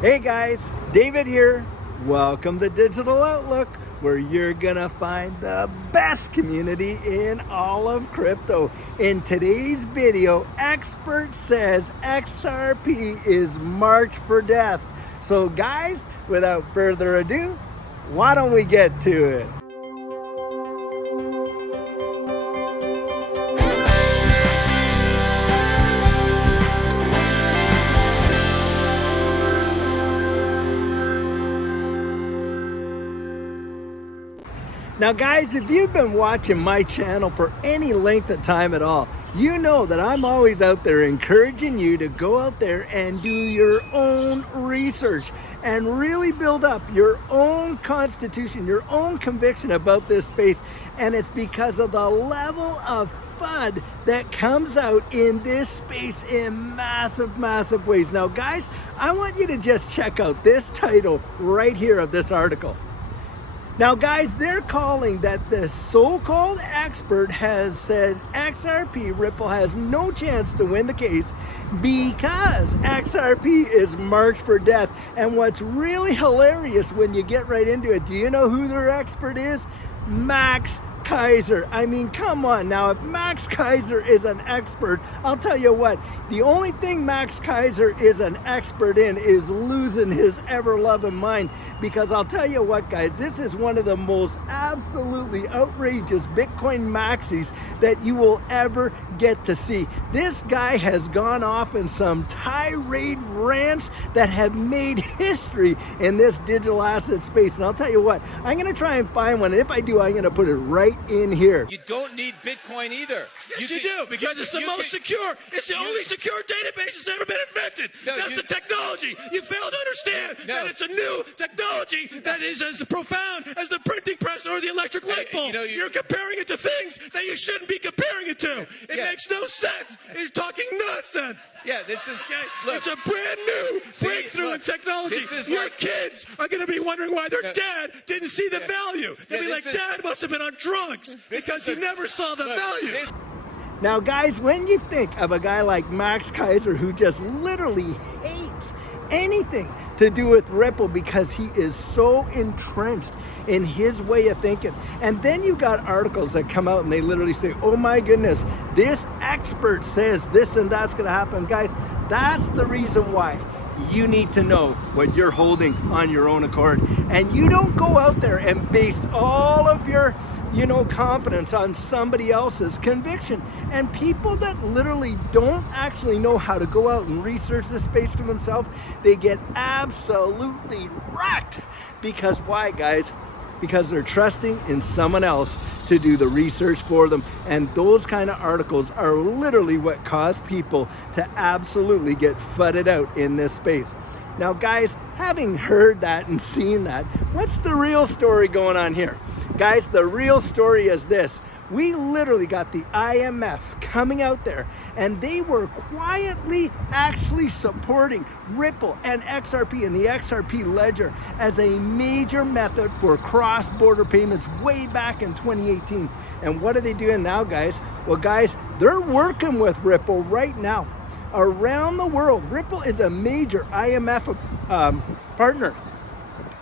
Hey guys, David here. Welcome to Digital Outlook, where you're gonna find the best community in all of crypto. In today's video, expert says XRP is marked for death. So guys, without further ado, why don't we get to it? Now guys, if you've been watching my channel for any length of time at all, you know that I'm always out there encouraging you to go out there and do your own research and really build up your own constitution, your own conviction about this space. And it's because of the level of FUD that comes out in this space in massive ways. Now guys, I want you to just check out this title right here of this article. Now guys, they're calling that the so-called expert has said XRP Ripple has no chance to win the case because XRP is marked for death. And what's really hilarious when you get right into it, do you know who their expert is? Max Keiser. I mean, come on now, if Max Keiser is an expert, I'll tell you what, the only thing Max Keiser is an expert in is losing his ever-loving mind. Because I'll tell you what guys, this is one of the most absolutely outrageous Bitcoin maxis that you will ever get to see. This guy has gone off in some tirade rants that have made history in this digital asset space. And I'll tell you what, I'm gonna try and find one, and if I do, I'm gonna put it right in here. You don't need Bitcoin either. Yes, you do, because it's the most secure. It's the only secure database that's ever been invented. That's the technology. You fail to understand that it's a new technology that is as profound as the printing press or the electric light bulb. You're comparing it to things that you shouldn't be comparing it to. It makes no sense. You're talking nonsense. Yeah, this is. Look, it's a brand new breakthrough in technology. Your kids are going to be wondering why their dad didn't see the value. They'll be like, Dad must have been on drugs because he never saw the value. Now guys, when you think of a guy like Max Keiser, who just literally hates anything to do with Ripple because he is so entrenched in his way of thinking, and then you got articles that come out and they literally say, oh my goodness, this expert says this and that's going to happen. Guys, that's the reason why you need to know what you're holding on your own accord, and you don't go out there and base all of your confidence on somebody else's conviction. And people that literally don't actually know how to go out and research this space for themselves, they get absolutely wrecked. Because why, guys? Because they're trusting in someone else to do the research for them. And those kind of articles are literally what cause people to absolutely get fudded out in this space. Now guys, having heard that and seen that, what's the real story going on here? Guys, the real story is this. We literally got the IMF coming out there, and they were quietly actually supporting Ripple and XRP and the XRP ledger as a major method for cross-border payments way back in 2018. And what are they doing now, guys? Well, guys, they're working with Ripple right now around the world. Ripple is a major IMF partner.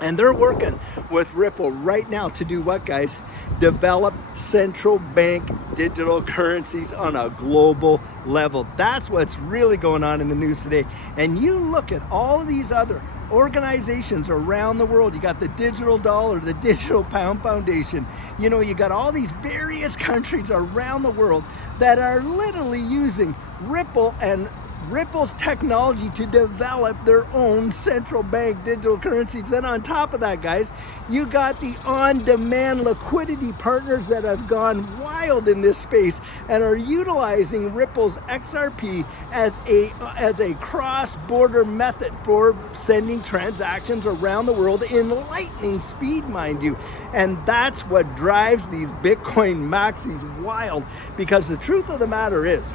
And they're working with Ripple right now to do what, guys? Develop central bank digital currencies on a global level. That's what's really going on in the news today. And you look at all of these other organizations around the world. You got the digital dollar, the digital pound foundation. You got all these various countries around the world that are literally using Ripple and Ripple's technology to develop their own central bank digital currencies. And on top of that, guys, you got the on-demand liquidity partners that have gone wild in this space and are utilizing Ripple's XRP as a cross-border method for sending transactions around the world in lightning speed, mind you. And that's what drives these Bitcoin maxis wild, because the truth of the matter is,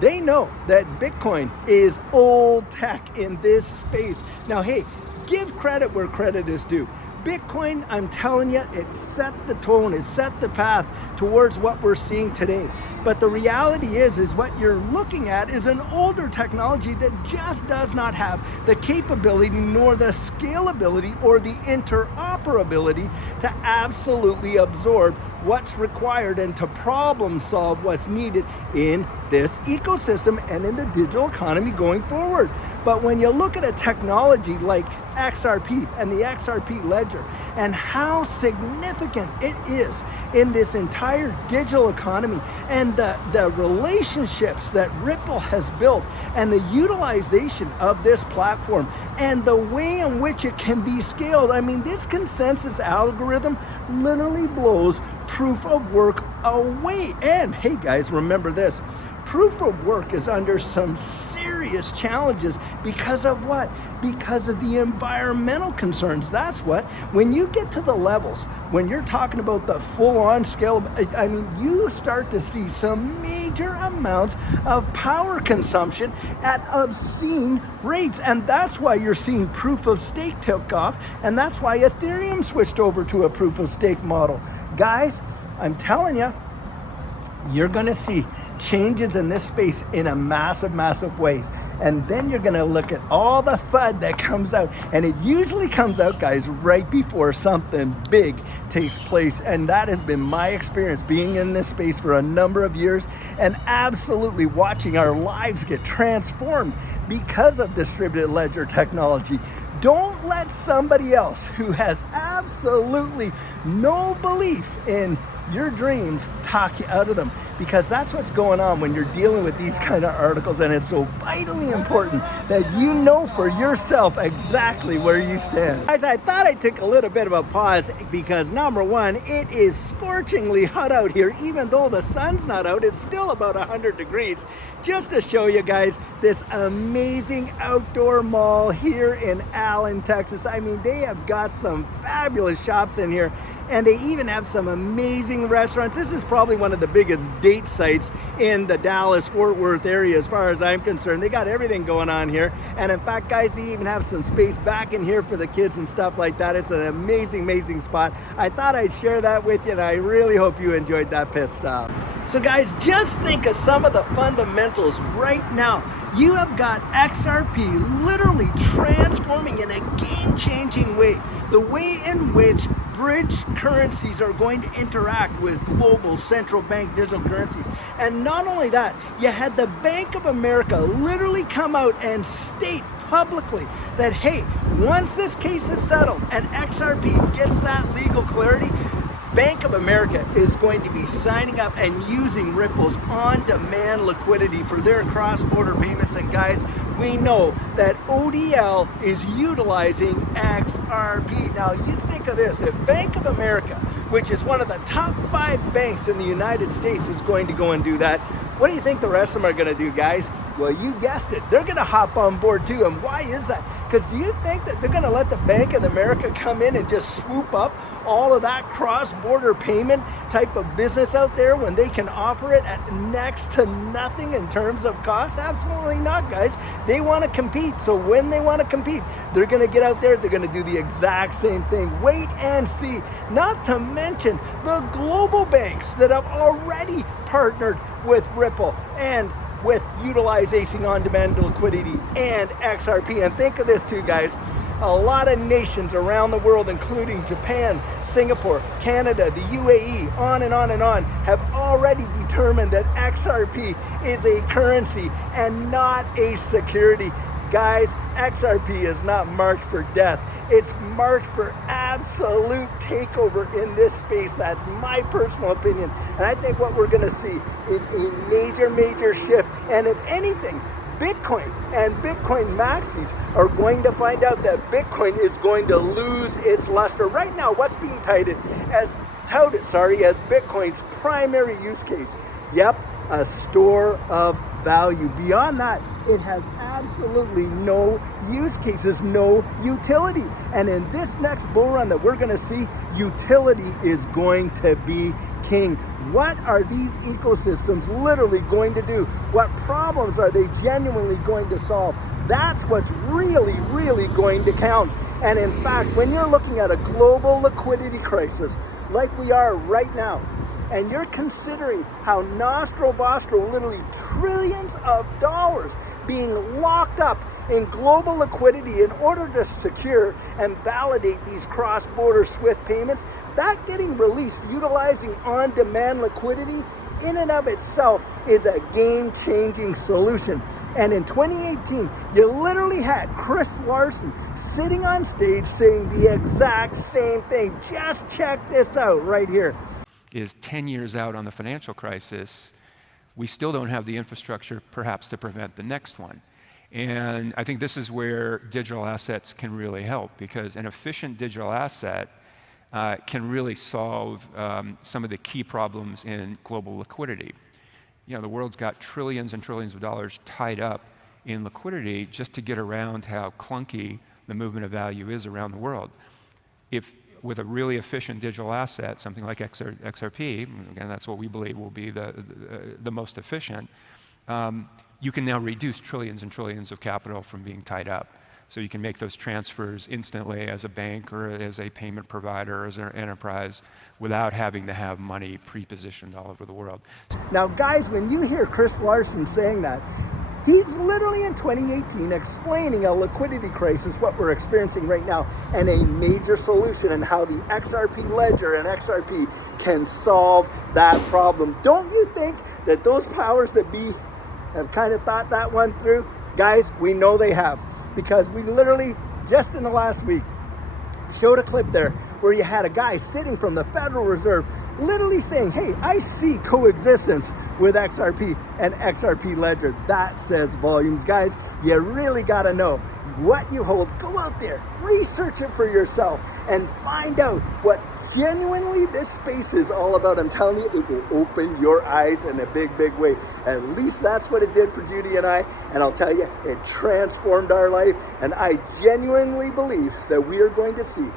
they know that Bitcoin is old tech in this space. Now, hey, give credit where credit is due. Bitcoin, I'm telling you, it set the tone, it set the path towards what we're seeing today. But the reality is what you're looking at is an older technology that just does not have the capability nor the scalability or the interoperability to absolutely absorb what's required and to problem solve what's needed in this ecosystem and in the digital economy going forward. But when you look at a technology like XRP and the XRP ledger and how significant it is in this entire digital economy and the relationships that Ripple has built and the utilization of this platform and the way in which it can be scaled, I mean, this consensus algorithm literally blows proof of work away. And hey guys, remember this. Proof of work is under some serious challenges because of what? Because of the environmental concerns. That's what, when you get to the levels, when you're talking about the full-on scale, I mean, you start to see some major amounts of power consumption at obscene rates. And that's why you're seeing proof of stake took off. And that's why Ethereum switched over to a proof of stake model. Guys, I'm telling you, you're going to see changes in this space in a massive ways. And then you're going to look at all the FUD that comes out. And it usually comes out, guys, right before something big takes place. And that has been my experience being in this space for a number of years and absolutely watching our lives get transformed because of distributed ledger technology. Don't let somebody else who has absolutely no belief in your dreams talk you out of them, because that's what's going on when you're dealing with these kind of articles. And it's so vitally important that you know for yourself exactly where you stand. Guys, I thought I'd take a little bit of a pause because number one, it is scorchingly hot out here. Even though the sun's not out, it's still about 100 degrees. Just to show you guys this amazing outdoor mall here in Allen, Texas. I mean, they have got some fabulous shops in here. And they even have some amazing restaurants. This is probably one of the biggest date sites in the Dallas-Fort Worth area as far as I'm concerned. They got everything going on here. And in fact, guys, they even have some space back in here for the kids and stuff like that. It's an amazing spot. I thought I'd share that with you, and I really hope you enjoyed that pit stop. So guys, just think of some of the fundamentals right now. You have got XRP literally transforming in a game-changing way. The way in which bridge currencies are going to interact with global central bank digital currencies. And not only that, you had the Bank of America literally come out and state publicly that, hey, once this case is settled and XRP gets that legal clarity, Bank of America is going to be signing up and using Ripple's on-demand liquidity for their cross-border payments. And guys, we know that ODL is utilizing XRP. Now, you think of this. If Bank of America, which is one of the top 5 banks in the United States, is going to go and do that, what do you think the rest of them are going to do, guys? Well, you guessed it. They're going to hop on board too. And why is that? Because do you think that they're going to let the Bank of America come in and just swoop up all of that cross-border payment type of business out there when they can offer it at next to nothing in terms of cost? Absolutely not, guys. They want to compete. So when they want to compete, they're going to get out there. They're going to do the exact same thing. Wait and see. Not to mention the global banks that have already partnered with Ripple and with utilizing on-demand liquidity and XRP. And think of this too, guys. A lot of nations around the world, including Japan, Singapore, Canada, the UAE, on and on, have already determined that XRP is a currency and not a security. Guys, XRP is not marked for death. It's marked for absolute takeover in this space. That's my personal opinion. And I think what we're going to see is a major shift. And if anything, Bitcoin and Bitcoin maxis are going to find out that Bitcoin is going to lose its luster. Right now, what's being touted as Bitcoin's primary use case? Yep, a store of value. Beyond that, it has absolutely no use cases, no utility. And in this next bull run that we're going to see, utility is going to be king. What are these ecosystems literally going to do? What problems are they genuinely going to solve? That's what's really, really going to count. And in fact, when you're looking at a global liquidity crisis like we are right now, and you're considering how nostro-bostro, literally trillions of dollars being locked up in global liquidity in order to secure and validate these cross-border SWIFT payments, that getting released utilizing on-demand liquidity in and of itself is a game-changing solution. And in 2018, you literally had Chris Larson sitting on stage saying the exact same thing. Just check this out right here. Is 10 years out on the financial crisis, we still don't have the infrastructure perhaps to prevent the next one. And I think this is where digital assets can really help, because an efficient digital asset can really solve some of the key problems in global liquidity. You know, the world's got trillions and trillions of dollars tied up in liquidity just to get around how clunky the movement of value is around the world. If with a really efficient digital asset, something like XRP, again, that's what we believe will be the most efficient, you can now reduce trillions and trillions of capital from being tied up. So you can make those transfers instantly as a bank or as a payment provider or as an enterprise without having to have money pre-positioned all over the world. Now guys, when you hear Chris Larson saying that, he's literally in 2018 explaining a liquidity crisis, what we're experiencing right now, and a major solution, and how the XRP ledger and XRP can solve that problem. Don't you think that those powers that be have kind of thought that one through? Guys, we know they have, because we literally, just in the last week, showed a clip there where you had a guy sitting from the Federal Reserve literally saying, hey, I see coexistence with XRP and XRP ledger. That says volumes. Guys, you really got to know what you hold. Go out there, research it for yourself, and find out what genuinely this space is all about. I'm telling you, it will open your eyes in a big, big way. At least that's what it did for Judy and I. And I'll tell you, it transformed our life. And I genuinely believe that we are going to see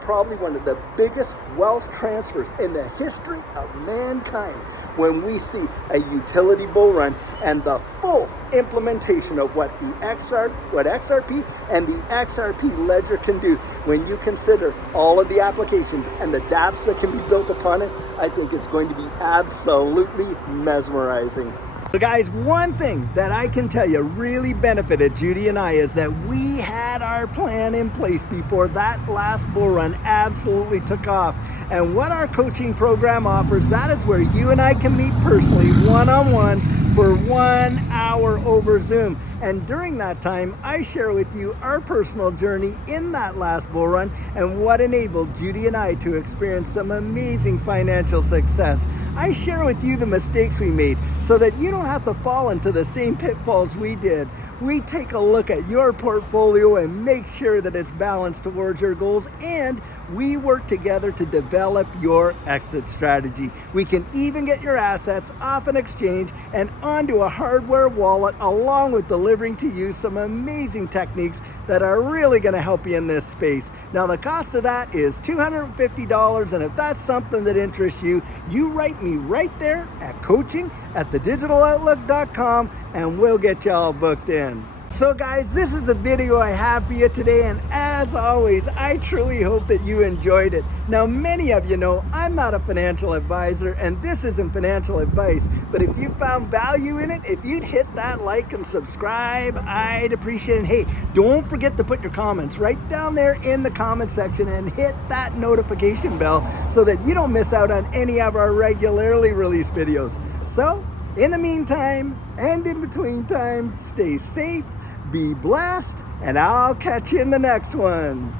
probably one of the biggest wealth transfers in the history of mankind when we see a utility bull run and the full implementation of what XRP and the XRP ledger can do. When you consider all of the applications and the dApps that can be built upon it, I think it's going to be absolutely mesmerizing. So guys, one thing that I can tell you really benefited Judy and I is that we had our plan in place before that last bull run absolutely took off. And what our coaching program offers, that is where you and I can meet personally, one-on-one, for 1 hour over Zoom. And during that time, I share with you our personal journey in that last bull run and what enabled Judy and I to experience some amazing financial success. I share with you the mistakes we made so that you don't have to fall into the same pitfalls we did. We take a look at your portfolio and make sure that it's balanced towards your goals, and we work together to develop your exit strategy. We can even get your assets off an exchange and onto a hardware wallet, along with delivering to you some amazing techniques that are really going to help you in this space. Now, the cost of that is $250, and if that's something that interests you, you write me right there at coaching@thedigitaloutlook.com, and we'll get you all booked in. So guys, this is the video I have for you today, and as always, I truly hope that you enjoyed it. Now, many of you know I'm not a financial advisor, and this isn't financial advice, but if you found value in it, if you'd hit that like and subscribe, I'd appreciate it. Hey, don't forget to put your comments right down there in the comment section and hit that notification bell so that you don't miss out on any of our regularly released videos. So, in the meantime, and in between time, stay safe, be blessed, and I'll catch you in the next one.